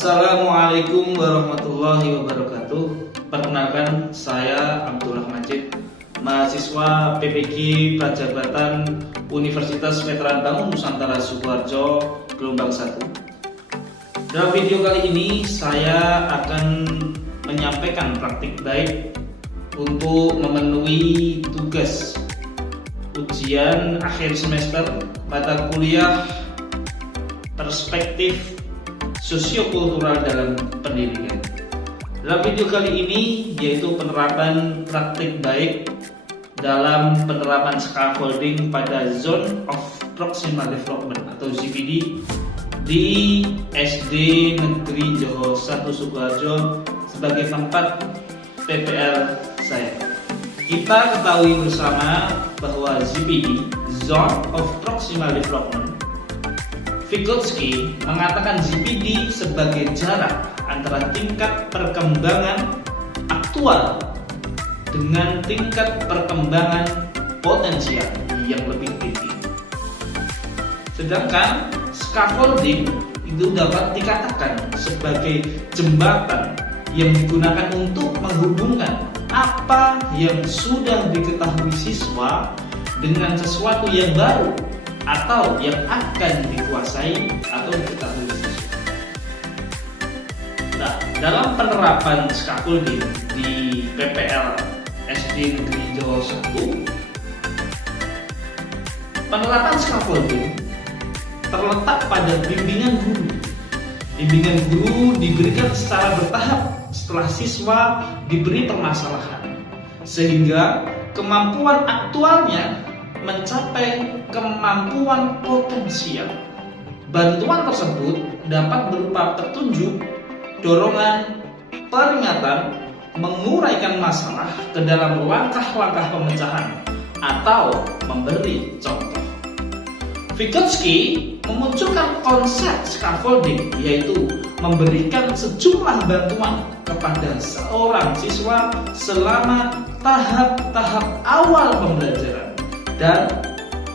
Assalamualaikum warahmatullahi wabarakatuh. Perkenalkan, saya Abdullah Majid, mahasiswa PPG Prajabatan Universitas Veteran Bangun Nusantara Sukoharjo, gelombang 1. Dalam video kali ini saya akan menyampaikan praktik baik untuk memenuhi tugas ujian akhir semester mata kuliah perspektif sosiokultural dalam pendidikan. Dalam video kali ini yaitu penerapan praktik baik dalam penerapan scaffolding pada Zone of Proximal Development atau ZPD di SD Negeri Johor 1 Sukoharjo sebagai tempat PPL saya. Kita ketahui bersama bahwa ZPD, Zone of Proximal Development, Vygotsky mengatakan ZPD sebagai jarak antara tingkat perkembangan aktual dengan tingkat perkembangan potensial yang lebih tinggi. Sedangkan scaffolding itu dapat dikatakan sebagai jembatan yang digunakan untuk menghubungkan apa yang sudah diketahui siswa dengan sesuatu yang baru atau yang akan dikuasai atau diketahui siswa. Nah, dalam penerapan scaffolding di PPL SD Negeri Johor 1, penerapan scaffolding terletak pada bimbingan guru. Bimbingan guru diberikan secara bertahap setelah siswa diberi permasalahan, sehingga kemampuan aktualnya mencapai kemampuan potensial. Bantuan tersebut dapat berupa petunjuk, dorongan, peringatan, menguraikan masalah ke dalam langkah-langkah pemecahan, atau memberi contoh. Vygotsky memunculkan konsep scaffolding, yaitu memberikan sejumlah bantuan kepada seorang siswa selama tahap-tahap awal pembelajaran, dan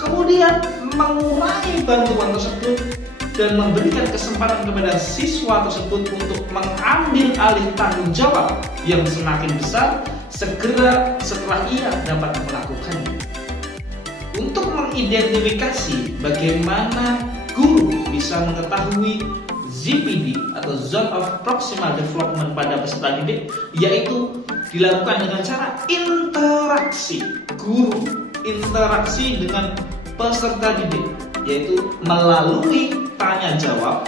kemudian mengurangi bantuan tersebut dan memberikan kesempatan kepada siswa tersebut untuk mengambil alih tanggung jawab yang semakin besar segera setelah ia dapat melakukannya. Untuk mengidentifikasi bagaimana guru bisa mengetahui ZPD atau Zone of Proximal Development pada peserta didik, yaitu dilakukan dengan cara interaksi guru interaksi dengan peserta didik, yaitu melalui tanya jawab.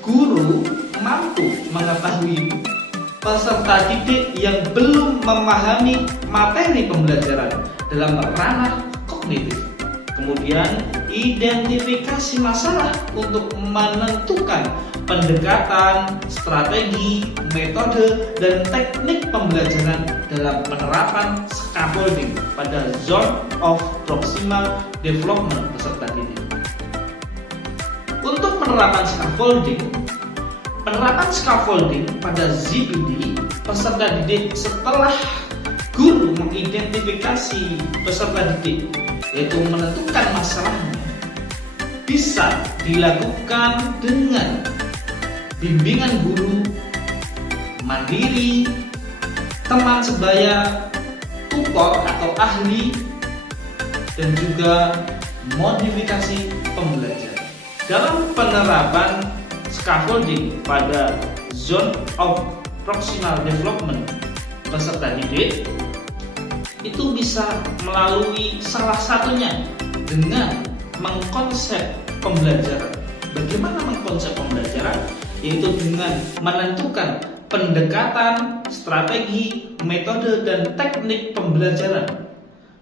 Guru mampu mengetahui peserta didik yang belum memahami materi pembelajaran dalam ranah kognitif. Kemudian identifikasi masalah untuk menentukan pendekatan, strategi, metode, dan teknik pembelajaran dalam penerapan scaffolding pada Zone of Proximal Development peserta didik. Untuk penerapan scaffolding pada ZPD peserta didik setelah guru mengidentifikasi peserta didik, yaitu menentukan masalahnya, bisa dilakukan dengan bimbingan guru, mandiri, teman sebaya, tutor atau ahli, dan juga modifikasi pembelajaran. Dalam penerapan scaffolding pada Zone of Proximal Development peserta didik, itu bisa melalui salah satunya dengan mengkonsep pembelajaran. Bagaimana mengkonsep pembelajaran? Yaitu dengan menentukan pendekatan, strategi, metode, dan teknik pembelajaran.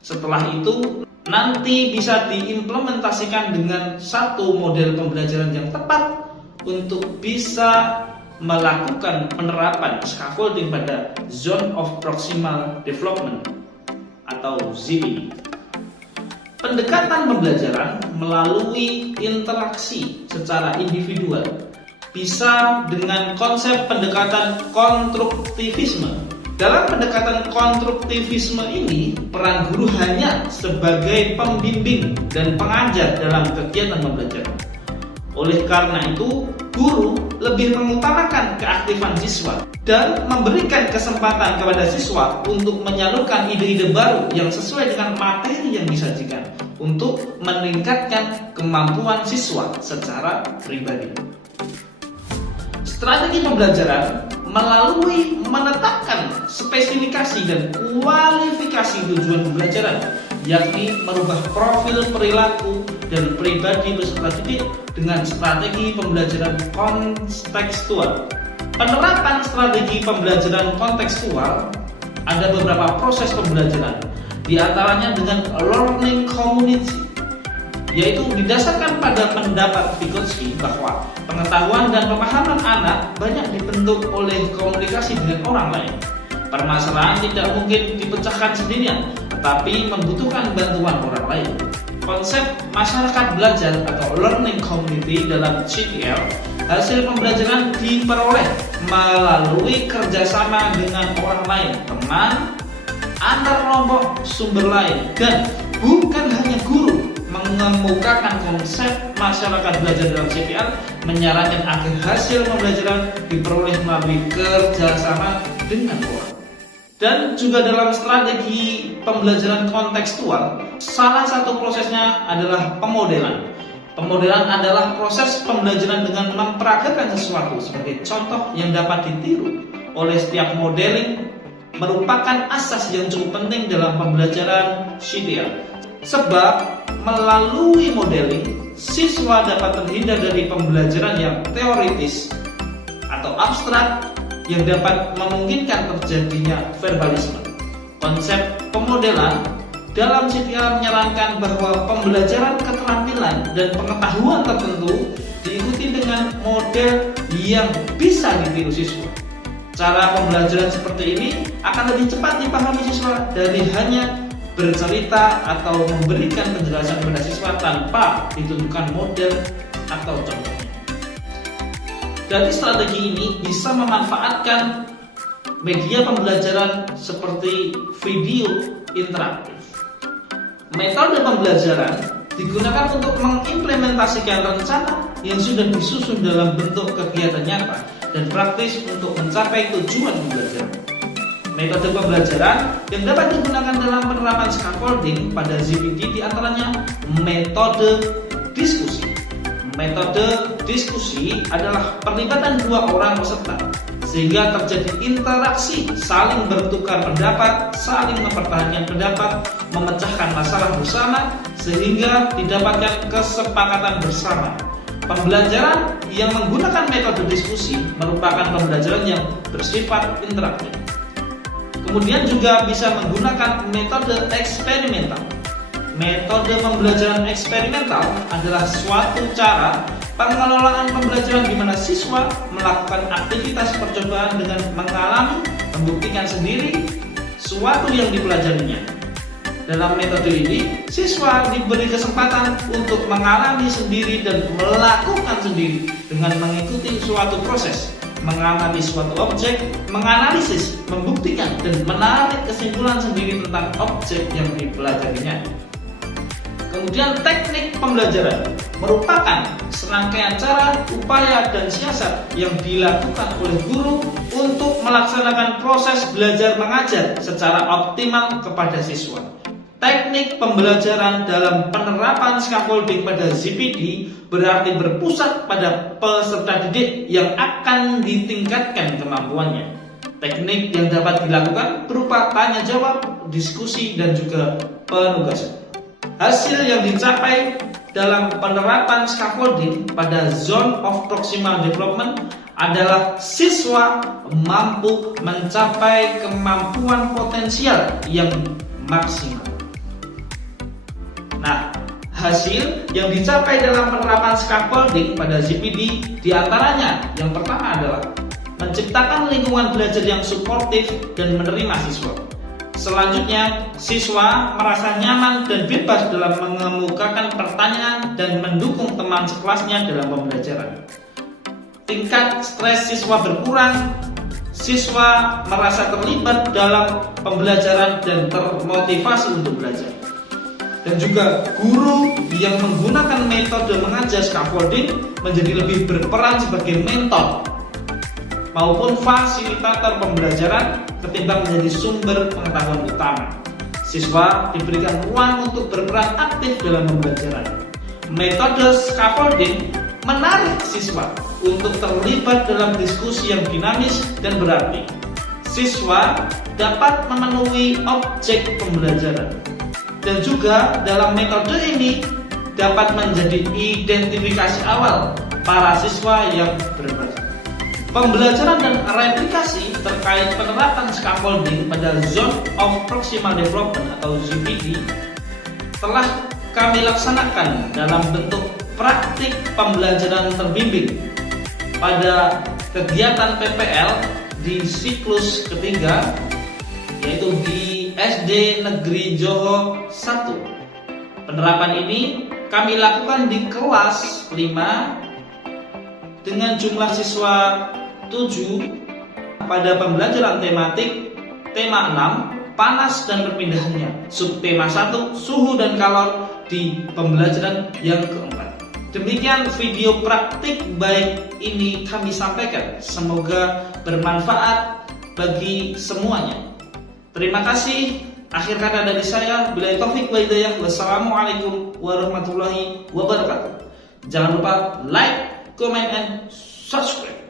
Setelah itu nanti bisa diimplementasikan dengan satu model pembelajaran yang tepat untuk bisa melakukan penerapan scaffolding pada Zone of Proximal Development atau ZPD. Pendekatan pembelajaran melalui interaksi secara individual, bisa dengan konsep pendekatan konstruktivisme. Dalam pendekatan konstruktivisme ini, peran guru hanya sebagai pembimbing dan pengajar dalam kegiatan pembelajaran. Oleh karena itu, guru lebih mengutamakan keaktifan siswa dan memberikan kesempatan kepada siswa untuk menyalurkan ide-ide baru yang sesuai dengan materi yang disajikan untuk meningkatkan kemampuan siswa secara pribadi. Strategi pembelajaran melalui menetapkan spesifikasi dan kualifikasi tujuan pembelajaran, yakni merubah profil perilaku dan pribadi peserta didik dengan strategi pembelajaran kontekstual. Penerapan strategi pembelajaran kontekstual ada beberapa proses pembelajaran, di antaranya dengan learning community, yaitu didasarkan pada pendapat Vygotsky bahwa pengetahuan dan pemahaman anak banyak dibentuk oleh komunikasi dengan orang lain. Permasalahan tidak mungkin dipecahkan sendirian, tetapi membutuhkan bantuan orang lain. Konsep masyarakat belajar atau learning community dalam CTL, hasil pembelajaran diperoleh melalui kerjasama dengan orang lain, teman, antar kelompok, sumber lain, dan bukan hanya guru. Mengemukakan konsep masyarakat belajar dalam CTL menyarankan agar hasil pembelajaran diperoleh melalui kerjasama dengan orang. Dan juga dalam strategi pembelajaran kontekstual, salah satu prosesnya adalah pemodelan. Pemodelan adalah proses pembelajaran dengan memperagakan sesuatu sebagai contoh yang dapat ditiru oleh setiap modeling, merupakan asas yang cukup penting dalam pembelajaran CTL. Sebab melalui modeling, siswa dapat terhindar dari pembelajaran yang teoritis atau abstrak yang dapat memungkinkan terjadinya verbalisme. Konsep pemodelan dalam CTL menyarankan bahwa pembelajaran keterampilan dan pengetahuan tertentu diikuti dengan model yang bisa ditiru siswa. Cara pembelajaran seperti ini akan lebih cepat dipahami siswa dari hanya bercerita atau memberikan penjelasan kepada siswa tanpa ditunjukkan model atau contohnya. Dari strategi ini bisa memanfaatkan media pembelajaran seperti video interaktif. Metode pembelajaran digunakan untuk mengimplementasikan rencana yang sudah disusun dalam bentuk kegiatan nyata dan praktis untuk mencapai tujuan pembelajaran. Metode pembelajaran yang dapat digunakan dalam penerapan scaffolding pada ZPD diantaranya metode diskusi. Metode diskusi adalah perlibatan dua orang peserta sehingga terjadi interaksi, saling bertukar pendapat, saling mempertahankan pendapat, memecahkan masalah bersama sehingga didapatkan kesepakatan bersama. Pembelajaran yang menggunakan metode diskusi merupakan pembelajaran yang bersifat interaktif. Kemudian juga bisa menggunakan metode eksperimental. Metode pembelajaran eksperimental adalah suatu cara pengelolaan pembelajaran di mana siswa melakukan aktivitas percobaan dengan mengalami, membuktikan sendiri suatu yang dipelajarinya. Dalam metode ini, siswa diberi kesempatan untuk mengalami sendiri dan melakukan sendiri dengan mengikuti suatu proses, mengamati suatu objek, menganalisis, membuktikan, dan menarik kesimpulan sendiri tentang objek yang dipelajarinya. Kemudian teknik pembelajaran merupakan serangkaian cara, upaya, dan siasat yang dilakukan oleh guru untuk melaksanakan proses belajar mengajar secara optimal kepada siswa. Teknik pembelajaran dalam penerapan scaffolding pada ZPD berarti berpusat pada peserta didik yang akan ditingkatkan kemampuannya. Teknik yang dapat dilakukan berupa tanya jawab, diskusi, dan juga penugasan. Hasil yang dicapai dalam penerapan scaffolding pada zone of proximal development adalah siswa mampu mencapai kemampuan potensial yang maksimal. Nah, hasil yang dicapai dalam penerapan scaffolding pada ZPD diantaranya yang pertama adalah menciptakan lingkungan belajar yang suportif dan menerima siswa. Selanjutnya, siswa merasa nyaman dan bebas dalam mengemukakan pertanyaan dan mendukung teman sekelasnya dalam pembelajaran. Tingkat stres siswa berkurang, siswa merasa terlibat dalam pembelajaran dan termotivasi untuk belajar. dan juga guru yang menggunakan metode mengajar scaffolding menjadi lebih berperan sebagai mentor maupun fasilitator pembelajaran ketimbang menjadi sumber pengetahuan utama. Siswa diberikan ruang untuk berperan aktif dalam pembelajaran. Metode scaffolding menarik siswa untuk terlibat dalam diskusi yang dinamis dan berarti. Siswa dapat memenuhi objek pembelajaran. Dan juga dalam metode ini dapat menjadi identifikasi awal para siswa yang berbakat. Pembelajaran dan replikasi terkait penerapan scaffolding pada Zone of Proximal Development atau ZPD telah kami laksanakan dalam bentuk praktik pembelajaran terbimbing pada kegiatan PPL di siklus ketiga, yaitu di SD Negeri Joho 1. Penerapan ini kami lakukan di kelas 5 dengan jumlah siswa 7 pada pembelajaran tematik tema 6 panas dan perpindahannya, subtema 1 suhu dan kalor di pembelajaran yang keempat. Demikian video praktik baik ini kami sampaikan, semoga bermanfaat bagi semuanya. Terima kasih. Akhir kata dari saya, billahi taufik wa hidayah. Wassalamualaikum warahmatullahi wabarakatuh. Jangan lupa like, comment, and subscribe.